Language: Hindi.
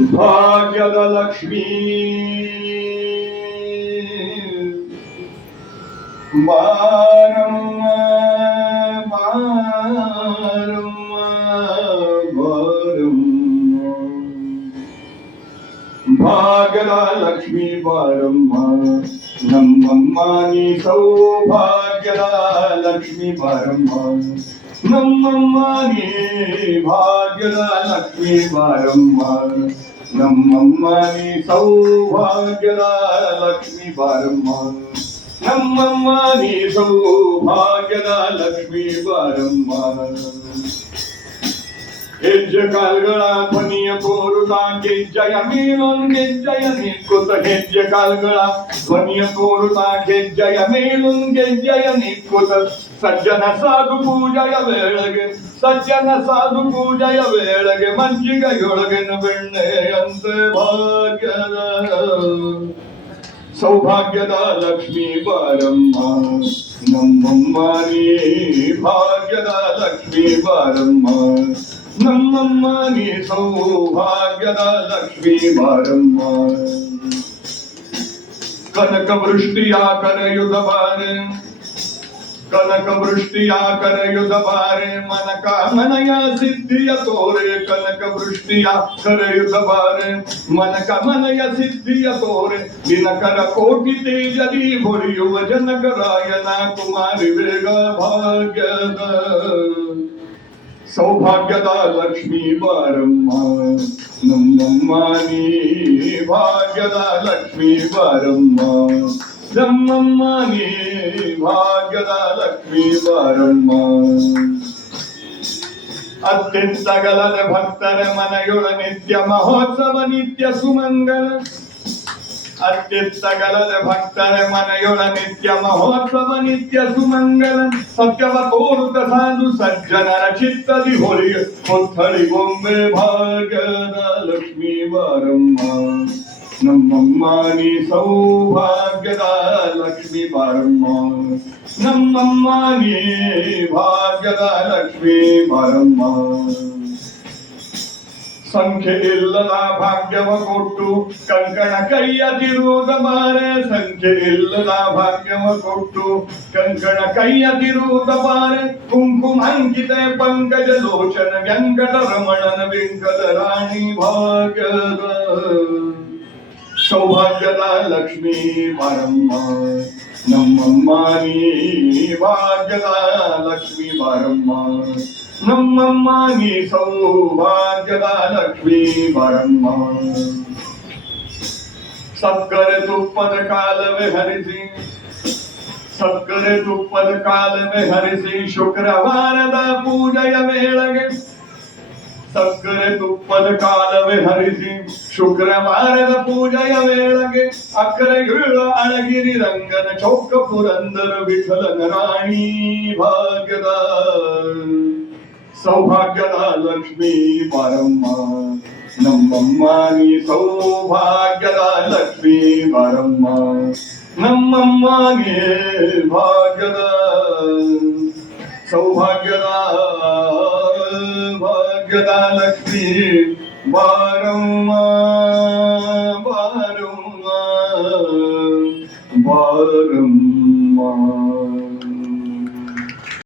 भाग्यद लक्ष्मी वारं वारं वारं भागद लक्ष्मी वारं सौभाग्यदा लक्ष्मी वारं ಬಾರಮ್ಮ ನಮ್ಮಮ್ಮ ನೀ ಭಾಗ್ಯದ ಲಕ್ಷ್ಮೀ ಬಾರಮ್ಮ ನಮ್ಮಮ್ಮ ನೀ ಸೌಭಾಗ್ಯದ ಲಕ್ಷ್ಮೀ ಬಾರಮ್ಮ ನಮ್ಮಮ್ಮ ನೀ ಸೌಭಾಗ್ಯದ ಲಕ್ಷ್ಮೀ ಬಾರಮ್ಮ ಹೆಜ್ಜೆ ಕಾಲ್ಗಳ ಧ್ವನಿಯ ಕೋರುತ್ತಾ ಗೆಜ್ಜೆಯ ಮೇಲೊಂದು ಗೆಜ್ಜೆಯ ನಿಕ್ಕುತ್ತ ಹೆಜ್ಜೆ ಕಾಲ್ಗಳ ಧ್ವನಿಯ ಕೋರುತ್ತಾ ಗೆಜ್ಜೆಯ ಮೇಲೊಂದು ಗೆಜ್ಜೆಯ ನಿಕ್ಕುತ್ತ ಸಜ್ಜನ ಸಾಧು ಪೂಜೆಯ ವೇಳೆಗೆ ಸಜ್ಜನ ಸಾಧು ಪೂಜೆಯ ವೇಳೆಗೆ ಮಜ್ಜಿಗೆಯೊಳಗಿನ ಬೆಣ್ಣೆಯಂತೆ ಭಾಗ್ಯದ ಸೌಭಾಗ್ಯದ ಲಕ್ಷ್ಮೀ ಬಾರಮ್ಮ ನಮ್ಮಮ್ಮ ನೀ ಭಾಗ್ಯದ ಲಕ್ಷ್ಮೀ ಬಾರಮ್ಮ ನಮ್ಮಮ್ಮ ನೀ ಸೌಭಾಗ್ಯದ ಲಕ್ಷ್ಮೀ ಬಾರಮ್ಮ ಕನಕ ವೃಷ್ಟಿಯ ಕರೆಯುದ ಬಾರೆ ಕನಕ ವೃಷ್ಟಿಯ ಕರೆಯುದ ಬಾರೆ ಮನಕ ಮನಯ ಸಿದ್ಧಿಯ ತೋರೆ ಕನಕ ವೃಷ್ಟಿಯ ಕರೆಯುದ ಬಾರೆ ಮನಕ ಮನಯ ಸಿದ್ಧಿಯ ತೋರೆ ದಿನಕರ ಕೋಟಿ ತೇಜದಿ ಹೊಳೆಯುವ ಜನಕರಾಯನ ಕುಮಾರಿ ವೇಗ ಭಾಗ್ಯದ ಸೌಭಾಗ್ಯದ ಲಕ್ಷ್ಮೀ ಬಾರಮ್ಮ ನಮ್ಮಮ್ಮ ನೀ ಭಾಗ್ಯದ ಲಕ್ಷ್ಮೀ ಬಾರಮ್ಮ ನಮ್ಮಮ್ಮ ನೀ ಭಾಗ್ಯದ ಲಕ್ಷ್ಮೀ ಬಾರಮ್ಮ ಅತ್ಯಂತಗಲದ ಭಕ್ತರ ಮನೆಯೊಳ ನಿತ್ಯ ಮಹೋತ್ಸವ ನಿತ್ಯ ಸುಮಂಗಲ ಅತ್ಯಂತಗಲದ ಭಕ್ತರ ಮನೆಯೊಳ ನಿತ್ಯ ಮಹೋತ್ಸವ ನಿತ್ಯ ಸುಮಂಗಲ ಸತ್ಯವ ತೋರುತ ಸಾಧು ಸಜ್ಜನರ ಚಿತ್ತದಿ ಹೊರೆಯ ಕೊತ್ತಳಿ ಬೊಂಬೆ ಭಾಗ್ಯದ ಲಕ್ಷ್ಮೀ ಬಾರಮ್ಮ ನಮ್ಮಮ್ಮ ನೀ ಸೌಭಾಗ್ಯದ ಲಕ್ಷ್ಮಿ ಬಾರಮ್ಮ ನಮ್ಮಮ್ಮ ನೀ ಭಾಗ್ಯದ ಲಕ್ಷ್ಮಿ ಬಾರಮ್ಮ ಸಂಖ್ಯೆ ಇಲ್ಲದ ಭಾಗ್ಯವ ಕೊಟ್ಟು ಕಂಕಣ ಕೈಯ ತಿರುವುದ ಬಾರೆ. ಸಂಖ್ಯೆ ಇಲ್ಲದ ಭಾಗ್ಯವ ಕೊಟ್ಟು ಕಂಕಣ ಕೈಯ ತಿರುವುದ ಬಾರೆ. ಕುಂಕುಮ ಅಂಕಿತ ಪಂಕಜ ಲೋಚನ ವೆಂಕಟ ರಮಣನ ವೆಂಕಟ ರಾಣಿ ಭಾಗ್ಯದ. ಸೌಭಾಗ್ಯದ ಲಕ್ಷ್ಮೀ ಬಾರಮ್ಮ ನಮ್ಮಮ್ಮ ನೀ ಭಾಗ್ಯದ ಲಕ್ಷ್ಮೀ ಬಾರಮ್ಮ ನಮ್ಮಮ್ಮ ನೀ ಸೌಭಾಗ್ಯದ ಲಕ್ಷ್ಮೀ ಬಾರಮ್ಮ ಸಕ್ಕರೆ ತುಪ್ಪದ ಕಾಲವೇ ಹರಿಸಿ ಸಕ್ಕರೆ ತುಪ್ಪದ ಕಾಲವೇ ಹರಿಸಿ ಶುಕ್ರವಾರದ ಪೂಜೆಯ ವೇಳೆಗೆ ಸಕ್ಕರೆ ತುಪ್ಪದ ಕಾಲವೇ ಹರಿಸಿ शुक्रवारद पूजय वेळगे अकरे गिळ अळगिरी रंगन चौक पुरंदर विठ्ठल राणी भाग्यदा सौभाग्यदा लक्ष्मी परम्मा नम्मम्मानी सौभाग्यदा लक्ष्मी परम्मा नम्मम्मानी भाग्यदा सौभाग्यदा भाग्यदा लक्ष्मी वारंवार